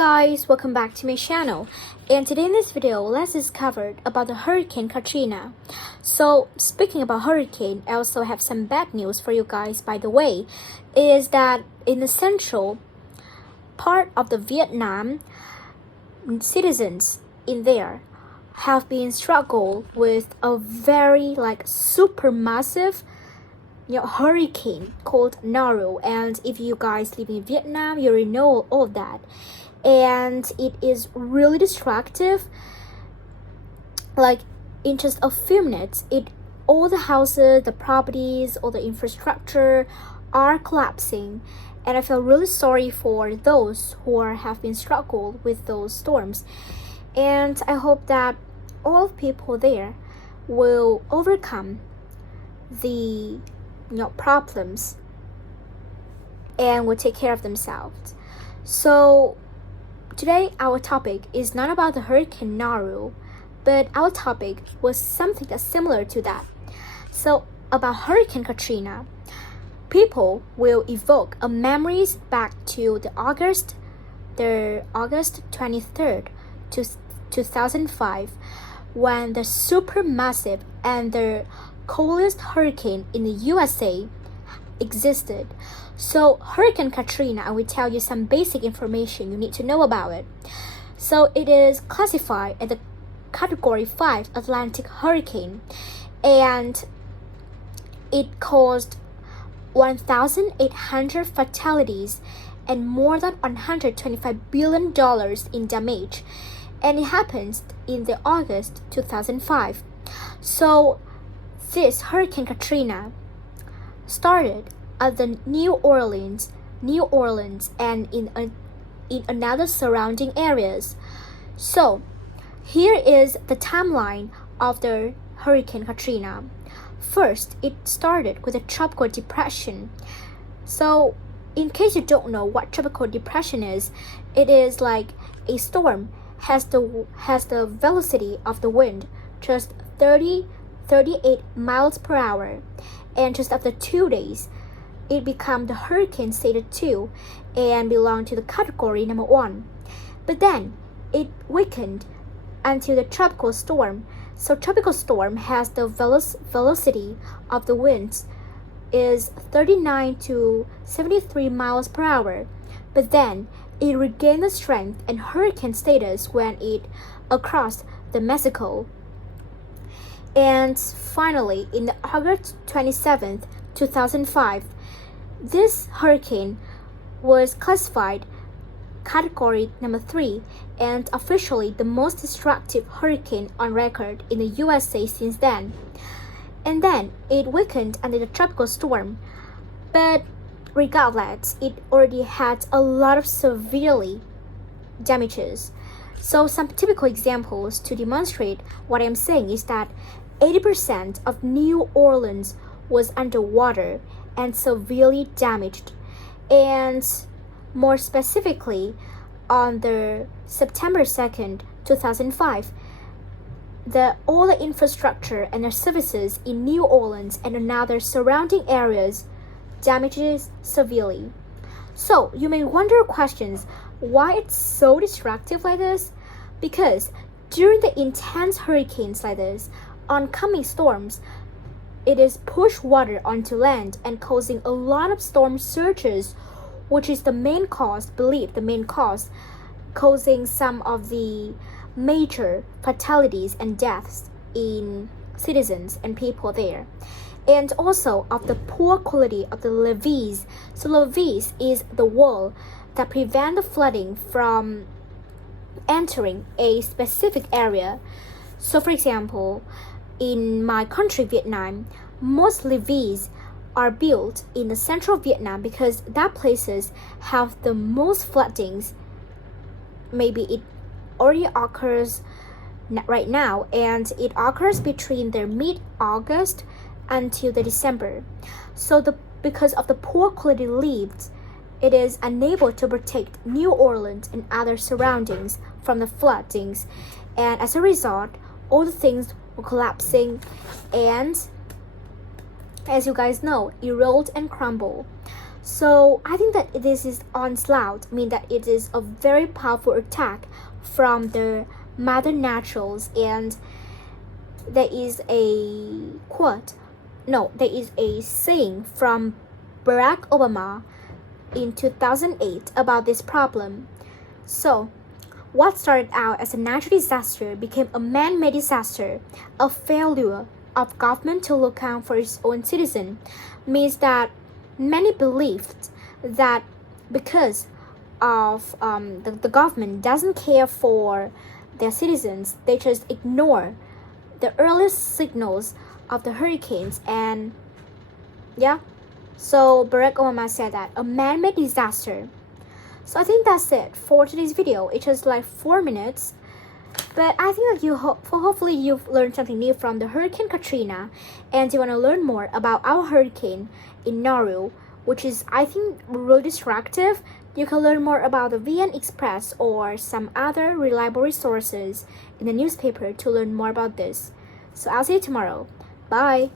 guys, welcome back to my channel. And today in this video, let's discover about the Hurricane Katrina. So speaking about hurricane, I also have some bad news for you guys, by the way, is that in the central part of the Vietnam, citizens in there have been struggled with a very super massive hurricane called Naru. And if you guys live in Vietnam, you already know all of that. And it is really destructive. Like in just a few minutes, all the houses, the properties, all the infrastructure are collapsing. And I feel really sorry for those who have been struggled with those storms. And I hope that all people there will overcome the problems and will take care of themselves. So today our topic is not about the Hurricane Naru, but our topic was something that's similar to that. So about Hurricane Katrina, people will evoke a memories back to the August 23rd to 2005, when the supermassive and the coldest hurricane in the USA existed. So Hurricane Katrina, I will tell you some basic information you need to know about it. So it is classified as a Category 5 Atlantic hurricane, and it caused 1,800 fatalities and more than $125 billion in damage, and it happens in the August 2005. So this Hurricane Katrina started at the New Orleans, and in another surrounding areas. So here is the timeline of the Hurricane Katrina. First, it started with a tropical depression. So in case you don't know what tropical depression is, it is like a storm has the velocity of the wind just 38 miles per hour, and just after 2 days it became the hurricane status 2 and belonged to the category number 1. But then it weakened until the tropical storm. So tropical storm has the velocity of the winds is 39 to 73 miles per hour, but then it regained the strength and hurricane status when it crossed the Mexico. And finally, in August 27th, 2005, this hurricane was classified Category number 3 and officially the most destructive hurricane on record in the USA since then. And then it weakened under the tropical storm, but regardless, it already had a lot of severely damages. So some typical examples to demonstrate what I'm saying is that 80% of New Orleans was underwater and severely damaged. And more specifically, on the September 2nd, 2005, all the infrastructure and the services in New Orleans and another surrounding areas damages severely. So you may wonder questions, why it's so destructive like this? Because during the intense hurricanes like this, oncoming storms, it is push water onto land and causing a lot of storm surges, which is the main cause causing some of the major fatalities and deaths in citizens and people there. And also of the poor quality of the levees. So levees is the wall that prevent the flooding from entering a specific area. So for example, in my country, Vietnam, most levees are built in the central Vietnam because that places have the most floodings. Maybe it already occurs right now, and it occurs between the mid-August until the December. So because of the poor quality leaves, it is unable to protect New Orleans and other surroundings from the floodings, and as a result, all the things were collapsing and, as you guys know, erode and crumble. So I think that this is onslaught, mean that it is a very powerful attack from the mother naturals. And there is a quote, no, there is a saying from Barack Obama in 2008 about this problem. So what started out as a natural disaster became a man-made disaster, a failure of government to look out for its own citizen. Means that many believed that because of the government doesn't care for their citizens, they just ignore the earliest signals of the hurricanes. And yeah, so Barack Obama said that a man-made disaster. So I think that's it for today's video. It's just like 4 minutes, but I think that hopefully you've learned something new from the Hurricane Katrina, and you want to learn more about our hurricane in Nauru, which is, I think, really distractive. You can learn more about the VN Express or some other reliable resources in the newspaper to learn more about this. So I'll see you tomorrow. Bye.